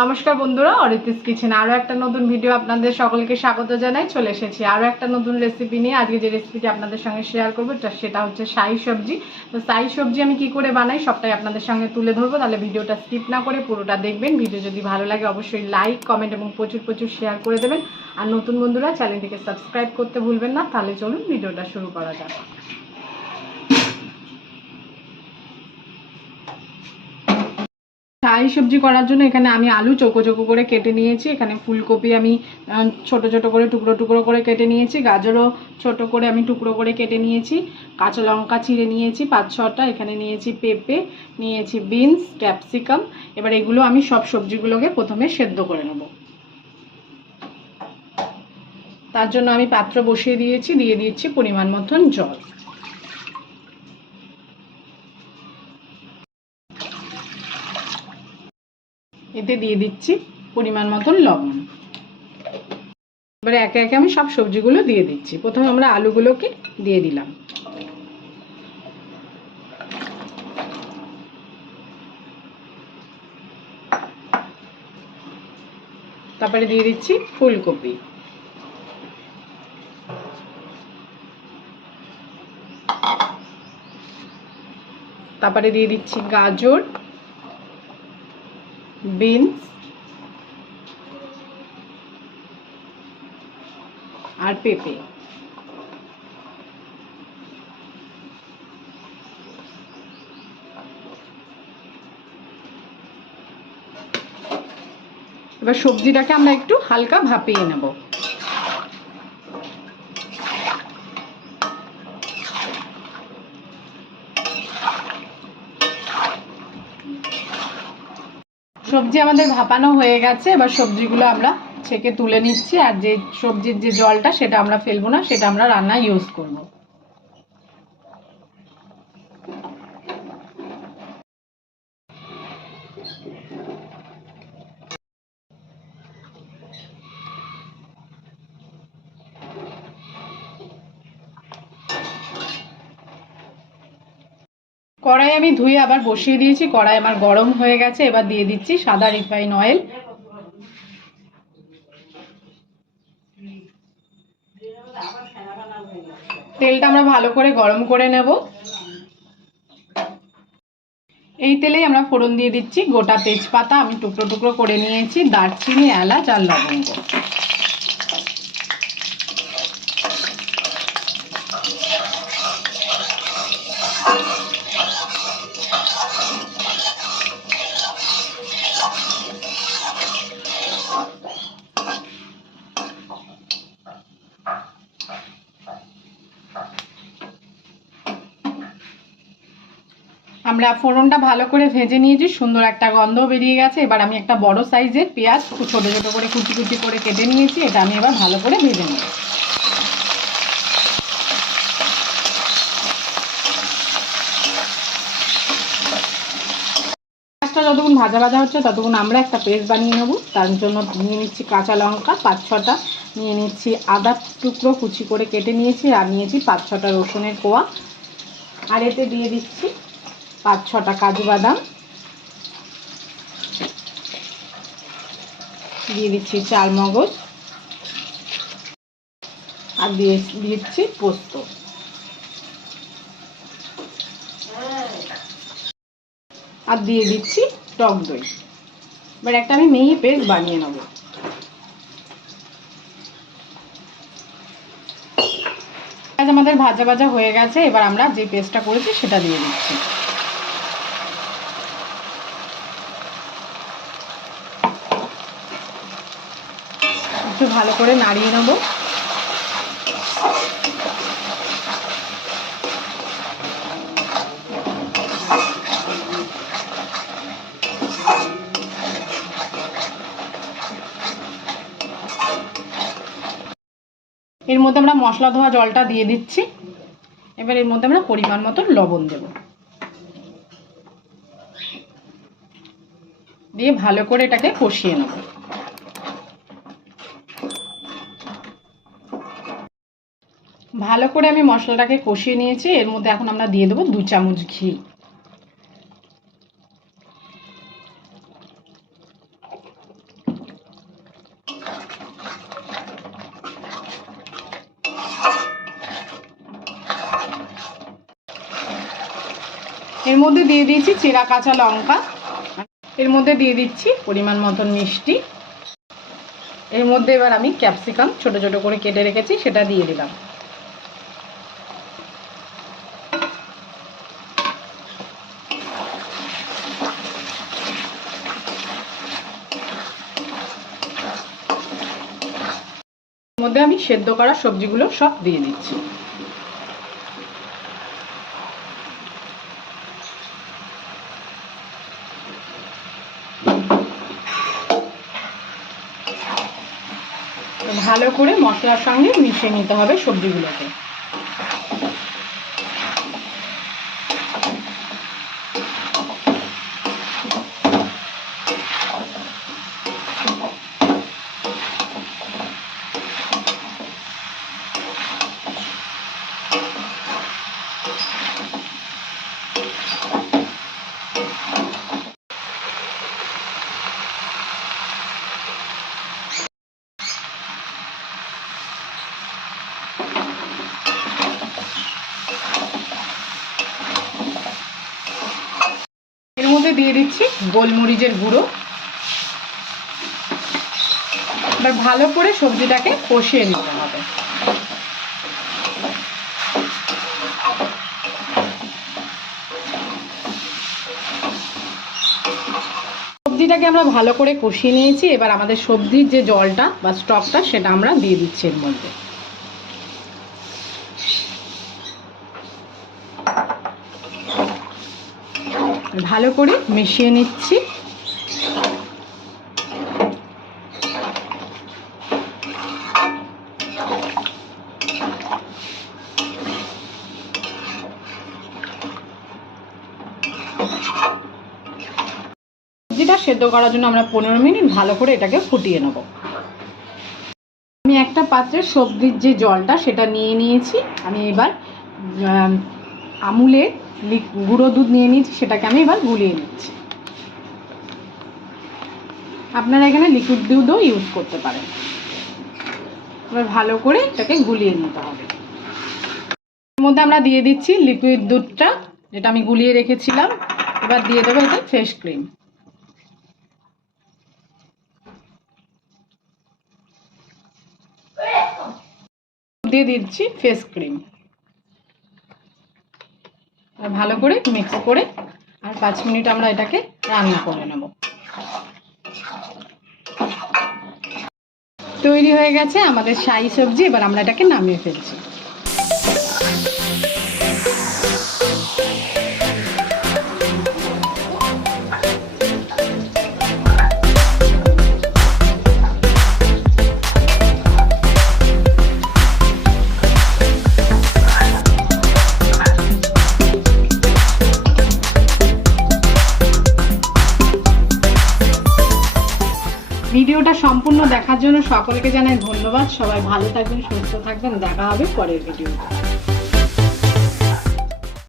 নমস্কার বন্ধুরা, অরিত্রিskitchen আরো একটা নতুন ভিডিও আপনাদের সকলকে স্বাগত জানাই। চলে এসেছি আরো একটা নতুন রেসিপি নিয়ে। আজকে যে রেসিপিটি আপনাদের সঙ্গে শেয়ার করব সেটা হচ্ছে শাহি সবজি। তো শাহি সবজি আমি কি করে বানাই সবটাই আপনাদের সঙ্গে তুলে ধরবো, তাহলে ভিডিওটা স্কিপ না করে পুরোটা দেখবেন। ভিডিও যদি ভালো লাগে অবশ্যই লাইক, কমেন্ট এবং প্রচুর প্রচুর শেয়ার করে দেবেন। আর নতুন বন্ধুরা চ্যানেলটিকে সাবস্ক্রাইব করতে ভুলবেন না। তাহলে চলুন ভিডিওটা শুরু করা যাক। শাহি সবজি করার জন্য এখানে আমি আলু চৌকো চৌকো করে কেটে নিয়েছি। এখানে ফুলকপি আমি ছোট ছোট করে টুকরো টুকরো করে কেটে নিয়েছি। গাজরও ছোট করে আমি টুকরো করে কেটে নিয়েছি। কাঁচা লঙ্কা চিড়ে নিয়েছি 5-6টা। এখানে নিয়েছি পেঁপে, নিয়েছি বিনস, ক্যাপসিকাম। এবার এগুলো আমি সব সবজিগুলোকে প্রথমে সেদ্ধ করে নেব। তার জন্য আমি পাত্র বসিয়ে দিয়েছি, দিয়ে দিচ্ছি পরিমাণ মতন জল। এতে দিয়ে দিচ্ছি পরিমাণ মতন লবণ। এবারে একে একে আমি সব সবজিগুলো দিয়ে দিচ্ছি। প্রথমে আমরা আলুগুলোকে দিয়ে দিলাম, তারপরে দিয়ে দিচ্ছি ফুলকপি, তারপরে দিয়ে দিচ্ছি গাজর, বিনস আর পেঁপে। এবার সবজিটাকে আমরা একটু হালকা ভাপিয়ে নেব। সবজি আমাদের ভাপানো হয়ে গেছে। এবার সবজিগুলো আমরা ছেঁকে তুলে নিচ্ছি। আর যে সবজির যে জলটা সেটা আমরা ফেলবো না, সেটা আমরা রান্নায় ইউজ করব। কড়াই আমি ধুয়ে আবার বসিয়ে দিয়েছি। কড়াই আমার গরম হয়ে গেছে। এবার দিয়ে দিচ্ছি সাদা রিফাইন অয়েল। তেলটা আমরা ভালো করে গরম করে নেব। এই তেলেই আমরা ফোড়ন দিয়ে দিচ্ছি গোটা তেজপাতা আমি টুকরো টুকরো করে নিয়েছি, দারচিনি, এলাচ আর লবঙ্গ। আমরা ফোড়নটা ভালো করে ভেজে নিয়েছি, সুন্দর একটা গন্ধ বেরিয়ে গেছে। এবার আমি একটা বড় সাইজের পেঁয়াজ ছোট ছোট করে কুচি কুচি করে কেটে নিয়েছি। এটা আমি এবার ভালো করে ভেজে নেব। পেঁয়াজটা যতক্ষণ ভাজা ভাজা হচ্ছে ততক্ষণ আমরা একটা পেস্ট বানিয়ে নেব। তার জন্য নিয়ে নিচ্ছি কাঁচা লঙ্কা 5-6টা, নিয়ে নিচ্ছি আদা টুকরো কুচি করে কেটে নিয়েছি, আর নিয়েছি 5-6টা রসুনের কোয়া। আর এতে দিয়ে দিচ্ছি 5-6টা কাজু বাদাম, দিয়ে দিচ্ছি চালমগজ, আর দিয়ে দিচ্ছি পোস্ত। আর দিয়ে দিচ্ছি টক দই। এবার একটা আমি মিহি পেস্ট বানিয়ে নেব। আমাদের ভাজা ভাজা হয়ে গেছে। এবার আমরা যে পেস্টটা করেছি সেটা দিয়ে দিচ্ছি। একটু ভালো করে নাড়িয়ে নেব। এর মধ্যে আমরা মশলা ধোয়া জলটা দিয়ে দিচ্ছি। এবার এর মধ্যে আমরা পরিমাণ মতো লবণ দেব, দিয়ে ভালো করে এটাকে কষিয়ে নেব। ভালো করে আমি মশলাটাকে কষিয়ে নিয়েছি। এর মধ্যে এখন আমরা দিয়ে দেবো 2 চামচ ঘি। এর মধ্যে দিয়ে দিয়েছি চেরা কাঁচা লঙ্কা, এর মধ্যে দিয়ে দিচ্ছি পরিমাণ মতন মিষ্টি, এর মধ্যে এবার আমি ক্যাপসিকাম ছোট ছোট করে কেটে রেখেছি সেটা দিয়ে দিলাম। এর মধ্যে আমি সেদ্ধ করা সবজিগুলো সব দিয়ে দিচ্ছি। ভালো করে মশলার সঙ্গে মিশিয়ে নিতে হবে সবজিগুলোকে। এর মধ্যে দিয়ে দিচ্ছি গোলমরিচের গুঁড়ো। এবার ভালো করে সবজিটাকে কষিয়ে নিতে হবে। সবজিটাকে আমরা ভালো করে কষিয়ে নিয়েছি। এবার আমাদের সবজির যে জলটা বা স্টকটা সেটা আমরা দিয়ে দিচ্ছি এর মধ্যে। ভালো করে মিশিয়ে নিচ্ছি। সবজিটা সেদ্ধ করার জন্য আমরা 15 মিনিট ভালো করে এটাকে ফুটিয়ে নেব। আমি একটা পাত্রে সবজির যে জলটা সেটা নিয়ে নিয়েছি। আমি এবার আমুলের গুঁড়ো দুধ নিয়ে নিয়েছি, সেটাকে আমি এবার গুলিয়ে নিচ্ছি। আপনারা এখানে লিকুইড দুধও ইউজ করতে পারেন। এবার ভালো করে এটাকে গুলিয়ে নিতে হবে। এর মধ্যে আমরা দিয়ে দিচ্ছি লিকুইড দুধটা যেটা আমি গুলিয়ে রেখেছিলাম। এবার দিয়ে দেবো এটা ফ্রেশ ক্রিম। দিয়ে দিচ্ছি ফ্রেশ ক্রিম। ভালো করে মিক্স করে আর 5 মিনিট আমরা এটাকে রান্না করে নেব। তৈরি হয়ে গেছে আমাদের শাহী সবজি। এবার আমরা এটাকে নামিয়ে ফেলছি। ভিডিওটা সম্পূর্ণ দেখার জন্য সকলকে জানাই ধন্যবাদ। সবাই ভালো থাকবেন, সুস্থ থাকবেন। দেখা হবে পরের ভিডিওতে।